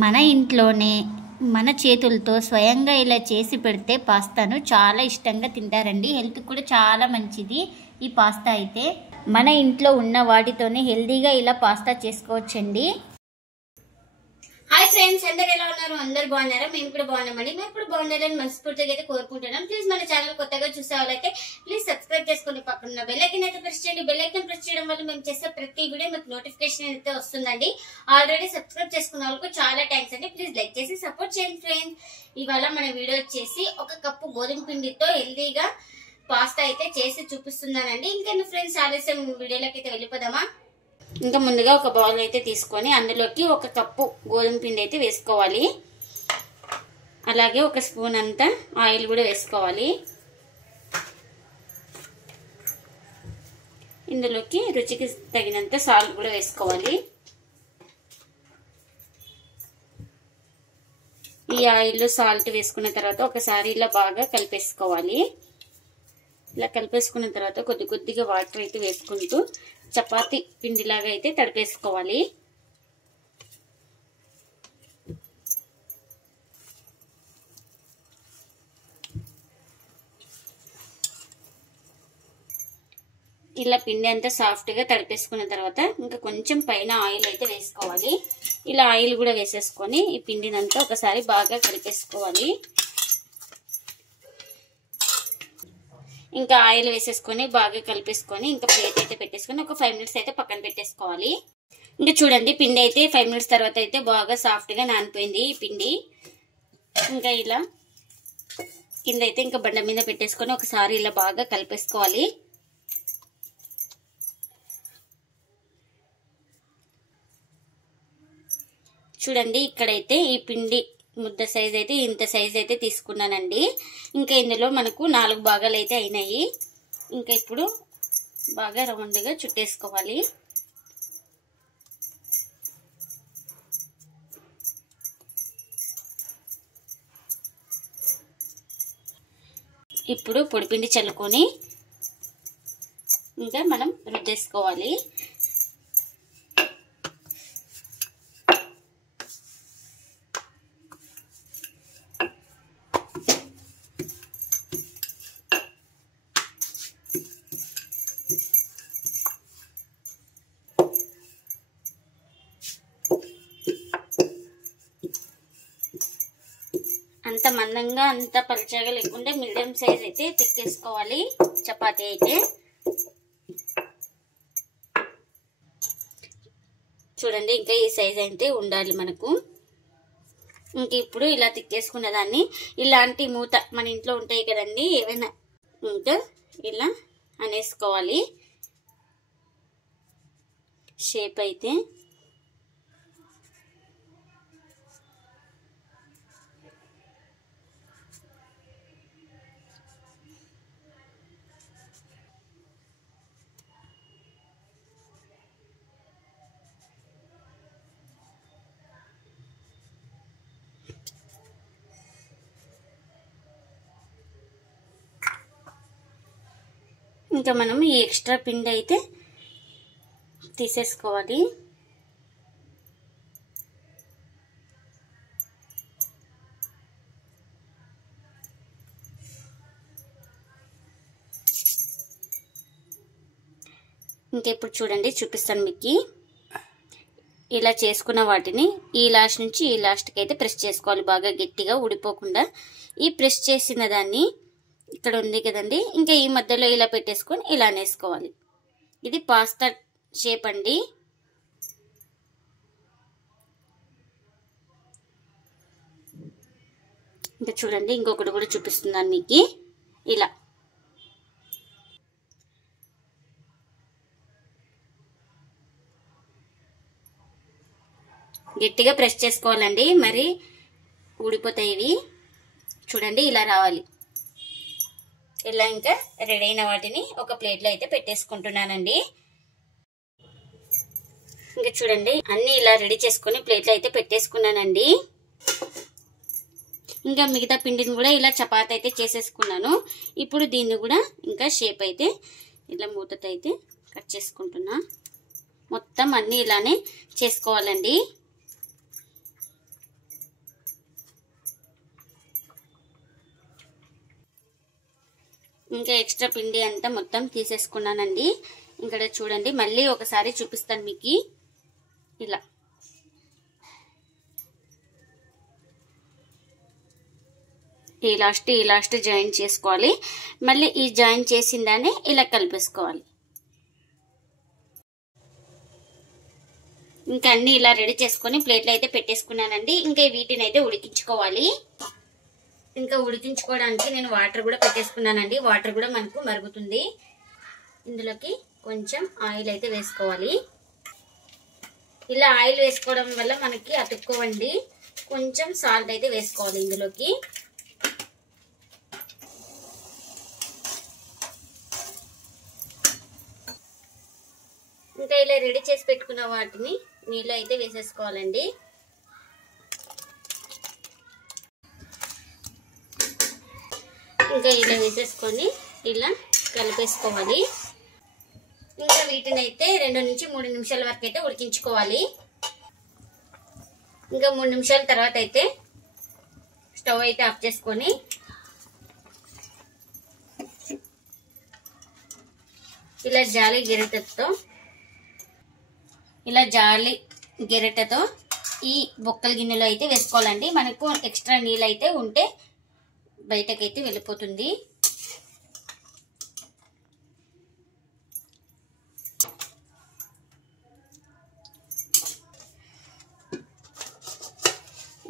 మన ఇంట్లోనే మన చేతులతో స్వయంగా ఇలా చేసి పెడితే పాస్తాను చాలా ఇష్టంగా తింటారండి. హెల్త్కి కూడా చాలా మంచిది ఈ పాస్తా అయితే. మన ఇంట్లో ఉన్న వాటితోనే హెల్తీగా ఇలా పాస్తా చేసుకోవచ్చండి. హాయ్ ఫ్రెండ్స్, అందరు ఎలా ఉన్నారు? అందరు బాగున్నారా? మేము కూడా బాగున్నామండి. మేము కూడా బాగుండాలని మనస్ఫూర్తిగా అయితే కోరుకుంటున్నాం. ప్లీజ్ మన ఛానల్ కొత్తగా చూసే వాళ్ళైతే ప్లీజ్ సబ్స్క్రైబ్ చేసుకుని పక్కన బెల్ ఐకాన్ అయితే ప్రెస్ చేయండి. బెల్ ఐకాన్ ప్రెస్ చేయడం వల్ల మేము చేసే ప్రతి వీడియో మీకు నోటిఫికేషన్ అయితే వస్తుందండి. ఆల్రెడీ సబ్స్క్రైబ్ చేసుకున్న వాళ్ళకు చాలా థ్యాంక్స్ అండి. ప్లీజ్ లైక్ చేసి సపోర్ట్ చేయండి ఫ్రెండ్స్. ఇవాళ మన వీడియో వచ్చేసి 1 కప్పు గోధుమ పిండితో హెల్తీగా పాస్తా అయితే చేసి చూపిస్తున్నానండి. ఇంకెన్ని ఫ్రెండ్స్ ఆలస్యం వీడియోలోకి అయితే వెళ్ళిపోదామా? ఇంకా ముందుగా ఒక బౌల్ అయితే తీసుకొని అందులోకి 1 కప్పు గోధుమ పిండి అయితే వేసుకోవాలి. అలాగే 1 స్పూన్ అంతా ఆయిల్ కూడా వేసుకోవాలి. ఇందులోకి రుచికి తగినంత సాల్ట్ కూడా వేసుకోవాలి. ఈ ఆయిల్ సాల్ట్ వేసుకున్న తర్వాత ఒకసారి ఇలా బాగా కలిపేసుకోవాలి. ఇలా కలిపేసుకున్న తర్వాత కొద్ది కొద్దిగా వాటర్ అయితే వేసుకుంటూ చపాతీ పిండిలాగా అయితే తడిపేసుకోవాలి. ఇలా పిండి అంతా సాఫ్ట్గా తడిపేసుకున్న తర్వాత ఇంకా కొంచెం పైన ఆయిల్ అయితే వేసుకోవాలి. ఇలా ఆయిల్ కూడా వేసేసుకొని ఈ పిండినంతా ఒకసారి బాగా కలిపేసుకోవాలి. ఇంకా ఆయిల్ వేసేసుకొని బాగా కలిపేసుకొని ఇంకా ప్లేట్ అయితే పెట్టేసుకొని ఒక 5 మినిట్స్ అయితే పక్కన పెట్టేసుకోవాలి. ఇంకా చూడండి, పిండి అయితే 5 మినిట్స్ తర్వాత అయితే బాగా సాఫ్ట్గా నానిపోయింది ఈ పిండి. ఇంకా ఇలా కింద అయితే ఇంకా బండ మీద పెట్టేసుకొని ఒకసారి ఇలా బాగా కలిపేసుకోవాలి. చూడండి, ఇక్కడైతే ఈ పిండి ముద్ద సైజ్ అయితే ఇంత సైజ్ అయితే తీసుకున్నానండి. ఇంకా ఇందులో మనకు 4 భాగాలు అయితే అయినాయి. ఇంకా ఇప్పుడు బాగా రౌండ్గా చుట్టేసుకోవాలి. ఇప్పుడు పొడిపిండి చల్లుకొని ఇంకా మనం రుద్దేసుకోవాలి. అంత మందంగా అంత పలుచగా లేకుండా మీడియం సైజ్ అయితే తిక్కేసుకోవాలి చపాతీ అయితే. చూడండి, ఇంకా ఈ సైజ్ అయితే ఉండాలి మనకు. ఇంక ఇప్పుడు ఇలా తిక్కేసుకున్న దాన్ని ఇలాంటి మూత మన ఇంట్లో ఉంటాయి కదండి ఏవైనా, ఇంకా ఇలా అనేసుకోవాలి షేప్ అయితే. ఇంకా మనం ఈ ఎక్స్ట్రా పిండి అయితే తీసేసుకోవాలి. ఇంకా ఇప్పుడు చూడండి, చూపిస్తాను మీకు. ఇలా చేసుకున్న వాటిని ఈ లాస్ట్ నుంచి ఈ లాస్ట్కి అయితే ప్రెస్ చేసుకోవాలి బాగా గట్టిగా ఊడిపోకుండా. ఈ ప్రెస్ చేసిన దాన్ని ఇక్కడ ఉంది కదండి, ఇంకా ఈ మధ్యలో ఇలా పెట్టేసుకొని ఇలా అనేసుకోవాలి. ఇది పాస్తా షేప్ అండి. ఇంకా చూడండి, ఇంకొకటి కూడా చూపిస్తున్నాను మీకు. ఇలా గట్టిగా ప్రెస్ చేసుకోవాలండి, మరి ఊడిపోతాయి ఇవి. చూడండి, ఇలా రావాలి. ఇలా ఇంకా రెడీ అయిన వాటిని ఒక ప్లేట్లో అయితే పెట్టేసుకుంటున్నానండి. ఇంకా చూడండి, అన్ని ఇలా రెడీ చేసుకొని ప్లేట్లో అయితే పెట్టేసుకున్నానండి. ఇంకా మిగతా పిండిని కూడా ఇలా చపాతీ అయితే చేసేసుకున్నాను. ఇప్పుడు దీన్ని కూడా ఇంకా షేప్ అయితే ఇలా మూతతో అయితే కట్ చేసుకుంటున్నా. మొత్తం అన్ని ఇలానే చేసుకోవాలండి. ఇంకా ఎక్స్ట్రా పిండి అంతా మొత్తం తీసేసుకున్నానండి. ఇక్కడ చూడండి, మళ్ళీ ఒకసారి చూపిస్తాను మీకు. ఇలా ఈ లాస్ట్ జాయిన్ చేసుకోవాలి. మళ్ళీ ఈ జాయిన్ చేసిన దాన్ని ఇలా కలిపేసుకోవాలి. ఇంకా అన్ని ఇలా రెడీ చేసుకొని ప్లేట్లో అయితే పెట్టేసుకున్నానండి. ఇంకా వీటిని అయితే ఉడికించుకోవాలి. ఇంకా ఉడికించుకోవడానికి నేను వాటర్ కూడా పెట్టేసుకున్నానండి. వాటర్ కూడా మనకు మరుగుతుంది. ఇందులోకి కొంచెం ఆయిల్ అయితే వేసుకోవాలి. ఇలా ఆయిల్ వేసుకోవడం వల్ల మనకి అతుక్కోవండి. కొంచెం సాల్ట్ అయితే వేసుకోవాలి ఇందులోకి. ఇంకా ఇలా రెడీ చేసి పెట్టుకున్న వాటిని నీళ్ళు అయితే వేసేసుకోవాలండి. ఇంకా ఇలా వేసేసుకొని ఇలా కలిపేసుకోవాలి. ఇంకా వీటిని అయితే 2 నుంచి 3 నిమిషాల వరకు అయితే ఉడికించుకోవాలి. ఇంకా 3 నిమిషాల తర్వాత అయితే స్టవ్ అయితే ఆఫ్ చేసుకొని ఇలా జాలి గెరెటతో ఈ బొక్కల గిన్నెలో అయితే వేసుకోవాలండి. మనకు ఎక్స్ట్రా నీళ్ళు అయితే ఉంటే బయటకైతే వెళ్ళిపోతుంది.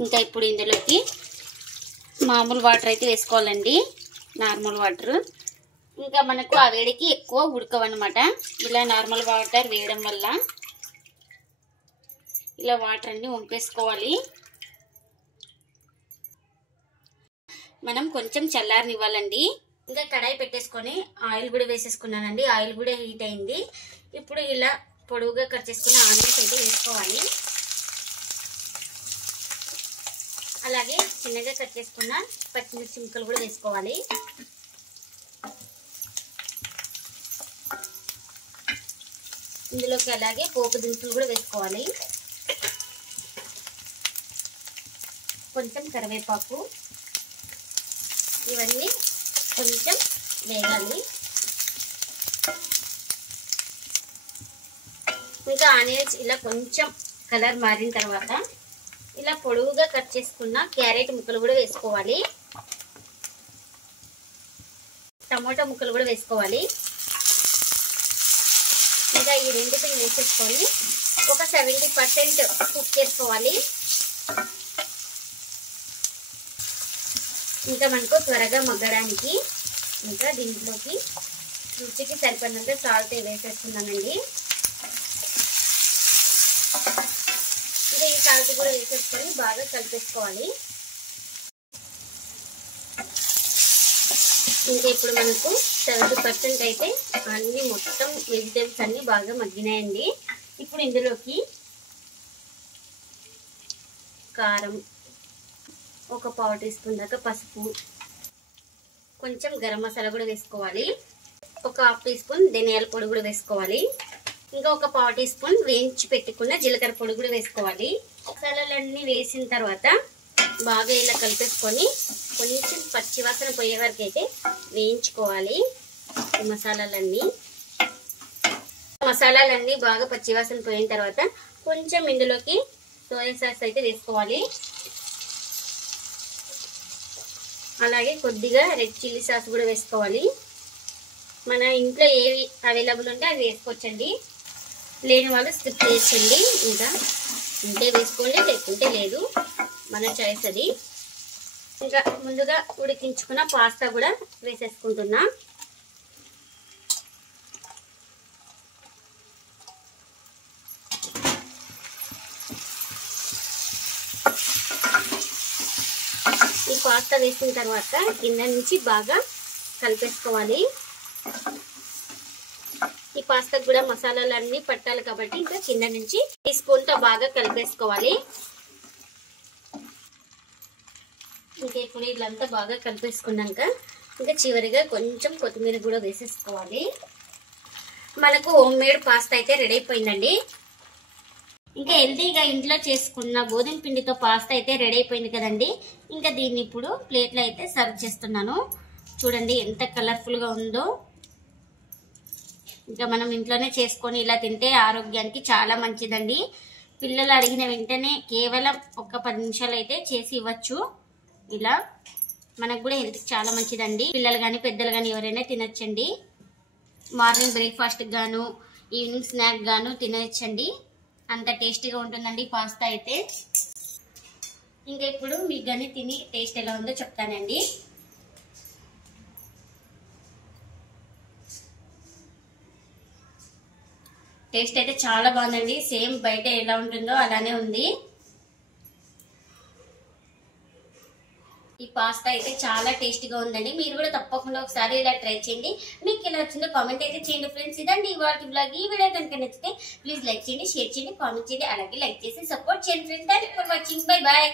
ఇంకా ఇప్పుడు ఇందులోకి మామూలు వాటర్ అయితే వేసుకోవాలండి, నార్మల్ వాటర్. ఇంకా మనకు ఆ వేడికి ఎక్కువ ఉడకవన్నమాట. ఇలా నార్మల్ వాటర్ వేయడం వల్ల ఇలా వాటర్ అన్ని వంపేసుకోవాలి. మనం కొంచెం చల్లారనివ్వాలండి. ఇంకా కడాయి పెట్టేసుకొని ఆయిల్ కూడా వేసేసుకున్నానండి. ఆయిల్ కూడా హీట్ అయింది. ఇప్పుడు ఇలా పొడవుగా కట్ చేసుకున్న ఆనియన్స్ అయితే వేసుకోవాలి. అలాగే చిన్నగా కట్ చేసుకున్న పచ్చిమిర్చి ముక్కలు కూడా వేసుకోవాలి. ఇందులోకి అలాగే పోపు దినుసులు కూడా వేసుకోవాలి. కొంచెం కరివేపాకు, ఇవన్నీ కొంచెం వేగాలి. ఇంకా ఆనియన్స్ ఇలా కొంచెం కలర్ మారిన తర్వాత ఇలా పొడవుగా కట్ చేసుకున్న క్యారెట్ ముక్కలు కూడా వేసుకోవాలి. టమోటా ముక్కలు కూడా వేసుకోవాలి. ఇంకా ఈ రెండింటిని వేసేసుకొని ఒక 70% కుక్ చేసుకోవాలి. ఇంకా మనకు త్వరగా మగ్గడానికి ఇంకా దీంట్లోకి రుచికి సరిపడినంత సాల్ట్ వేసేస్తున్నానండి. ఇంకా ఈ సాల్ట్ కూడా వేసేసుకొని బాగా కలిపేసుకోవాలి. ఇంకా ఇప్పుడు మనకు 70% అయితే అన్ని మొత్తం వెజిటేబుల్స్ అన్ని బాగా మగ్గినాయండి. ఇప్పుడు ఇందులోకి కారం, ఒక 1/4 టీ స్పూన్ దాకా పసుపు, కొంచెం గరం మసాలా కూడా వేసుకోవాలి. ఒక 1/2 టీ స్పూన్ ధనియాల పొడి కూడా వేసుకోవాలి. ఇంకా ఒక 1/4 టీ స్పూన్ వేయించి పెట్టుకున్న జీలకర్ర పొడి కూడా వేసుకోవాలి. మసాలాలన్నీ వేసిన తర్వాత బాగా ఇలా కలిపేసుకొని కొంచెం పచ్చివాసన పోయే వరకు అయితే వేయించుకోవాలి. ఈ మసాలాలన్నీ బాగా పచ్చివాసన పోయిన తర్వాత కొంచెం ఇందులోకి సోయా సాస్ అయితే వేసుకోవాలి. అలాగే కొద్దిగా రెడ్ చిల్లీ సాస్ కూడా వేసుకోవాలి. మన ఇంట్లో ఏవి అవైలబుల్ ఉంటే అవి వేసుకోవచ్చండి. లేని వాళ్ళు స్కిప్ చేయండి. ఇంకా ఉంటే వేసుకోండి, లేకుంటే లేదు, మన చాయిస్ అది. ఇంకా ముందుగా ఉడికించుకున్న పాస్తా కూడా వేసేసుకుంటున్నా. ఈ పాస్తా వేసిన తర్వాత కింద నుంచి బాగా కలిపేసుకోవాలి. ఈ పాస్తాకు కూడా మసాలాలన్నీ పట్టాలి కాబట్టి ఇంకా కింద నుంచి ఈ స్పూన్తో బాగా కలిపేసుకోవాలి. ఇంకా ఇప్పుడు ఇదంతా బాగా కలిపేసుకున్నాక ఇంకా చివరిగా కొంచెం కొత్తిమీర కూడా వేసేసుకోవాలి. మనకు హోమ్ మేడ్ పాస్తా అయితే రెడీ అయిపోయిందండి. ఇంకా హెల్తీగా ఇంట్లో చేసుకున్న గోధుమ పిండితో పాస్తా అయితే రెడీ అయిపోయింది కదండి. ఇంకా దీన్ని ఇప్పుడు ప్లేట్లో అయితే సర్వ్ చేస్తున్నాను. చూడండి ఎంత కలర్ఫుల్గా ఉందో. ఇంకా మనం ఇంట్లోనే చేసుకొని ఇలా తింటే ఆరోగ్యానికి చాలా మంచిదండి. పిల్లలు అడిగిన వెంటనే కేవలం ఒక 10 నిమిషాలు అయితే చేసి ఇవ్వచ్చు. ఇలా మనకు కూడా హెల్త్ చాలా మంచిదండి. పిల్లలు కానీ పెద్దలు కానీ ఎవరైనా తినొచ్చండి. మార్నింగ్ బ్రేక్ఫాస్ట్ గాను ఈవినింగ్ స్నాక్ గాను తినొచ్చండి. అంత టేస్టీగా ఉంటుందండి పాస్తా అయితే. ఇంకా ఇప్పుడు మీకు కానీ తిని టేస్ట్ ఎలా ఉందో చెప్తానండి. టేస్ట్ అయితే చాలా బాగుందండి. సేమ్ బయట ఎలా ఉంటుందో అలానే ఉంది. ఈ పాస్తా అయితే చాలా టేస్టీగా ఉందండి. మీరు కూడా తప్పకుండా ఒకసారి ఇలా ట్రై చేయండి. మీకు ఎలా వచ్చిందో కామెంట్ అయితే చేయండి ఫ్రెండ్స్. ఇదండి ఇవాళ బ్లాగ్. ఈ వీడియో కనుక నచ్చితే ప్లీజ్ లైక్ చేయండి, షేర్ చేయండి, కామెంట్ చేయండి, అలాగే లైక్ చేసి సపోర్ట్ చేయండి friends. Thank you for watching. Bye bye.